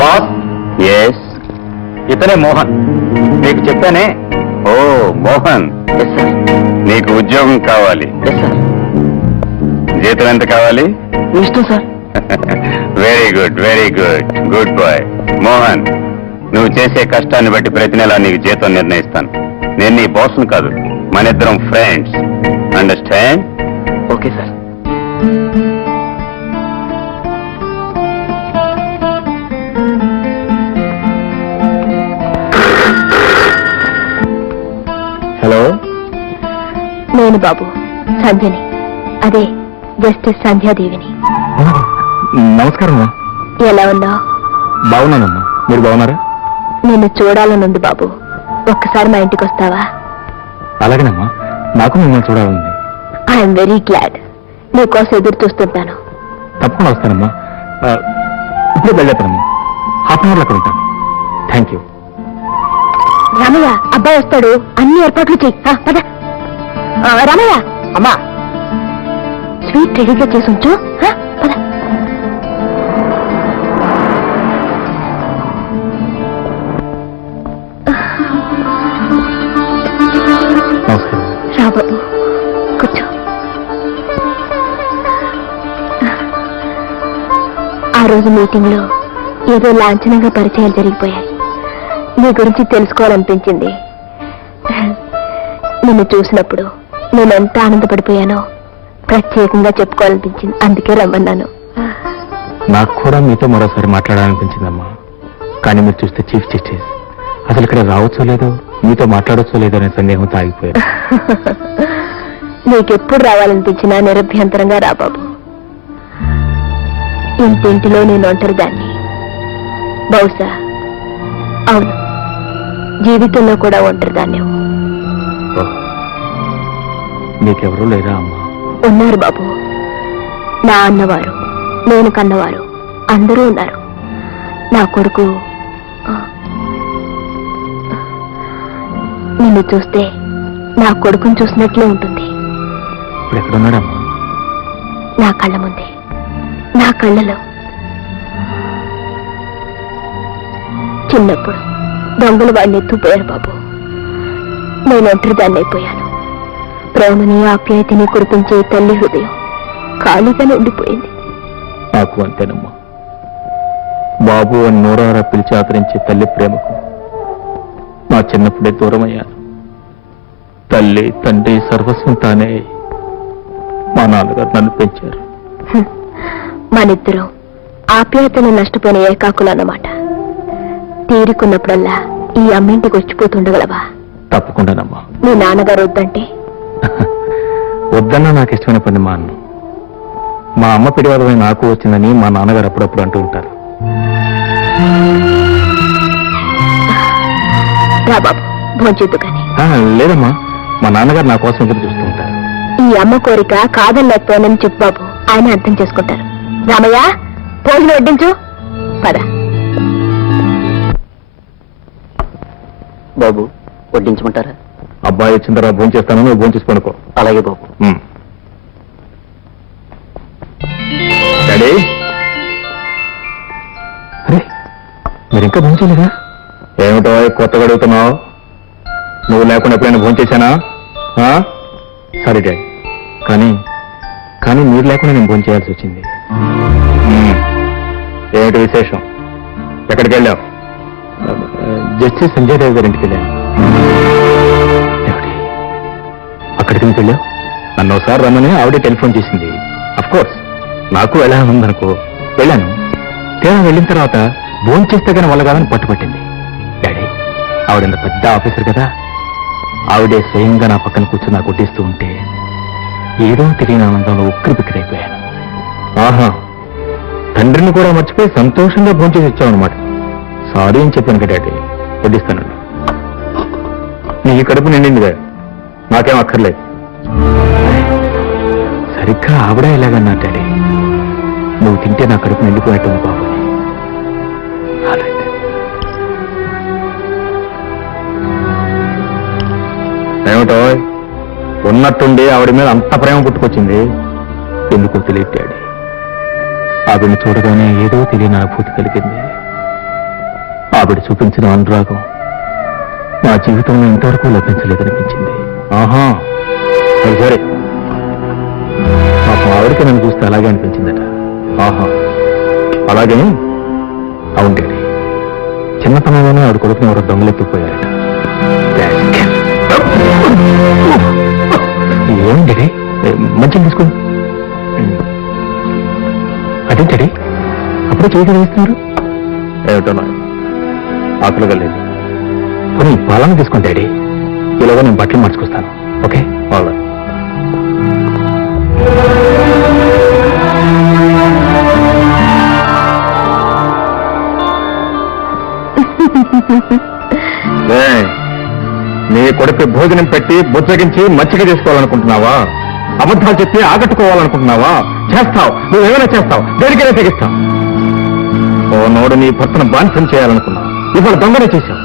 Boss. Yes, ఇతనే మోహన్. నీకు చెప్పానే. ఓ మోహన్. Yes sir. నీకు ఉద్యోగం కావాలి. Yes sir. జీతం ఎంత కావాలి? మీ ఇష్టం sir. Very good, very good, good boy. Mohan, నువ్వు చేసే కష్టాన్ని బట్టి ప్రతి నెల నీకు జీతం నిర్ణయిస్తాను. నేను నీ బాస్ను కాదు, మన ఇద్దరం friends. Understand? Okay sir. Hello, నేను బాబు సంధ్యని, అదే జస్టిస్ సంధ్యాదేవిని. నమస్కారం. ఎలా ఉన్నావు? బాగున్నానమ్మా, మీరు బాగున్నారా? నిన్ను చూడాలనుంది బాబు, ఒక్కసారి మా ఇంటికి వస్తావా? అలాగేనమ్మా, నాకు మిమ్మల్ని చూడాలండి. I'm very glad. నీకోసం ఎదురు చూస్తుంటాను. తప్పకుండా వస్తానమ్మా. ఇప్పుడే బయలుదేరుతానమ్మా. హాఫ్ అన్ అవర్లో అక్కడ ఉంటాను. Thank you. రామయ్య, అబ్బాయి వస్తాడు, అన్ని ఏర్పాట్లు చెయ్యి. పద. రామయ్య, అమ్మా, స్వీట్ రెడీగా చేసి ఉంచు. పద. నమస్కారం. రా బాబు, కూర్చో. ఆ రోజు మీటింగ్ లో ఏదో లాంఛనంగా పరిచయాలు జరిగిపోయాయి. నీ గురించి తెలుసుకోవాలనిపించింది. నిన్ను చూసినప్పుడు నేను ఎంత ఆనందపడిపోయానో ప్రత్యేకంగా చెప్పుకోవాలనిపించింది. అందుకే రమ్మన్నాను. నాకు కూడా మీతో మరోసారి మాట్లాడాలనిపించిందమ్మా. కానీ మీరు చూస్తే చీఫ్ జస్టిస్ అసలు ఇక్కడ రావచ్చో లేదో, మీతో మాట్లాడొచ్చో లేదో అనే సందేహంతో ఆగిపోయారు. నీకెప్పుడు రావాలనిపించినా నిరభ్యంతరంగా రా బాబు. ఇంటింటిలో నేను ఒంటరి దాన్ని. బహుశా అవును, జీవితంలో కూడా ఒంటరి దాన్ని. నీకెవరూ లేరా అమ్మా? ఉన్నారు బాబు. నా అన్నవారు, నేను కన్నవారు అందరూ ఉన్నారు. నా కొడుకు నిన్ను చూస్తే నా కొడుకుని చూసినట్లే ఉంటుంది. ఇప్పుడు ఎక్కడున్నాడమ్మా? నా కళ్ళ ముందే, నా కళ్ళలో. చిన్నప్పుడు దొంగలు వాడిని ఎత్తుపోయారు బాబు. నేను ఒంటరి దాన్ని అయిపోయాను. ప్రేమని ఆప్యాయతని కురిపించే తల్లి హృదయం ఖాళీగానే ఉండిపోయింది. నాకు అంతేనమ్మా. బాబు అని నోరారా పిలిచి ఆదరించే తల్లి ప్రేమకు నా చిన్నప్పుడే దూరమయ్యాను. తల్లి తండ్రి సర్వస్వం తానే మా నాన్నగారు నన్ను పెంచారు. మనిద్దరం ఆప్యాయతను నష్టపోయిన ఏకాకులు అన్నమాట. తీరుకున్నప్పుడల్లా ఈ అమ్మింటికి వచ్చిపోతుండగలవా? తప్పకుండానమ్మా. నీ నాన్నగారు వద్దంటే? వద్దన్నా నాకు ఇష్టమైన పని మా అన్న. మా అమ్మ పిడివాదమై నాకు వచ్చిందని మా నాన్నగారు అప్పుడప్పుడు అంటూ ఉంటారు. రా బాబు, భోంచేద్దు కానీ. లేదమ్మా, మా నాన్నగారు నా కోసం ఎదురు చూస్తూ ఉంటారు. ఈ అమ్మ కోరిక కాదని లేకపోయానని చెప్పు బాబు, ఆయన అర్థం చేసుకుంటారు. రామయ్య, భోజనం వడ్డించు. పద బాబు, వడ్డించమంటారా? అబ్బాయి వచ్చిన తర్వాత భోజనం చేస్తాను, నువ్వు భోజనం చేసి పడుకో. అలాగే బాబు. డాడీ, అరే మీరు ఇంకా భోజనం చేయలేదా? ఏమిటో కొత్తగా అడుగుతున్నావు? నువ్వు లేకుండా ఎప్పుడైనా భోజనం చేశానా? సరే డాడీ, కానీ మీరు లేకుండా నేను భోజనం చేయాల్సి వచ్చింది. ఏమిటి విశేషం? ఎక్కడికి వెళ్ళావు? జస్టిస్ సంజయ్ దేవ్ గారి ఇంటికి వెళ్ళాను. అక్కడికి ఎందుకు వెళ్ళావు? నన్ను ఒకసారి రమ్మని ఆవిడే టెలిఫోన్ చేసింది. అఫ్కోర్స్ నాకు వెళ్ళాలనుందనుకో, వెళ్ళాను. తేడా వెళ్ళిన తర్వాత భోజనం చేస్తే కానీ వల్ల కాదని పట్టుపట్టింది. డాడీ, ఆవిడ పెద్ద ఆఫీసర్ కదా, ఆవిడే స్వయంగా నా పక్కన కూర్చొని నాకు కొట్టిస్తూ ఉంటే ఏదో తెలియని ఆనందంలో ఉక్కిరి బిక్కిరైపోయాను. ఆహా, తండ్రిని కూడా మర్చిపోయి సంతోషంగా భోజనం చేసి ఇచ్చావన్నమాట. సారీ అని చెప్పాను కదా డాడీ, వడ్డిస్తానండి. నీ కడుపు నిండిందిగా, నాకేం అక్కర్లేదు. సరిగ్గా ఆవిడ ఎలాగన్నా డాడీ, నువ్వు తింటే నా కడుపు నిండిపోయినట్టుంది బాబు. ఏమిటో ఉన్నట్టుండి ఆవిడ మీద అంత ప్రేమ పుట్టుకొచ్చింది, ఎందుకో తెలియదు డాడీ. ఆవిడని చూడగానే ఏదో తెలియని అనుభూతి కలిగింది. ఆవిడ చూపించిన అనురాగం నా జీవితంలో ఇంతవరకు లభించలేదనిపించింది. ఆహా, సరే సరే. పాపం ఆవిడకి నన్ను చూస్తే అలాగే అనిపించిందట. ఆహా, అలాగే. అవును డాడీ, చిన్నతనంలోనే ఆవిడ కొడుకుని ఎవరో దొంగలెత్తుకుపోయారట. ఏం డాడీ, మంచిగా తీసుకోండి. అదేంటండి అప్పుడే చేతి వేస్తున్నారు? ఏమిటో ఆకులుగా లేదు. కొన్ని పాలన తీసుకోండి డాడీ, ఇలాగా నేను బట్టలు మార్చుకొస్తాను. ఓకే, వాళ్ళ నీ కొడుకు భోజనం పెట్టి బుచ్చగించి మచ్చిక చేసుకోవాలనుకుంటున్నావా? అబద్ధాలు చెప్పి ఆకట్టుకోవాలనుకుంటున్నావా? చేస్తావు, నువ్వేమైనా చేస్తావు, దేనికైనా తెగిస్తావు. ఓ నోడు నీ భర్తను బాన్సం చేయాలనుకున్నావు, ఇవాళ దొంగనే చేశావు.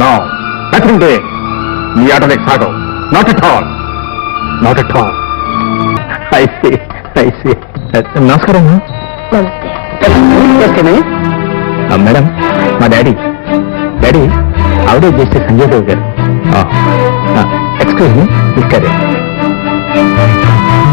No, nothing doing. నీ ఆటలకి సాగవు. Not at all, not at all. I see I see. నమస్కారం. నమస్తే. మేడం, మా డాడీ డాడీ ఆవిడే చేస్తే సంజయ్ దేవ్ గారు. Excuse me, mister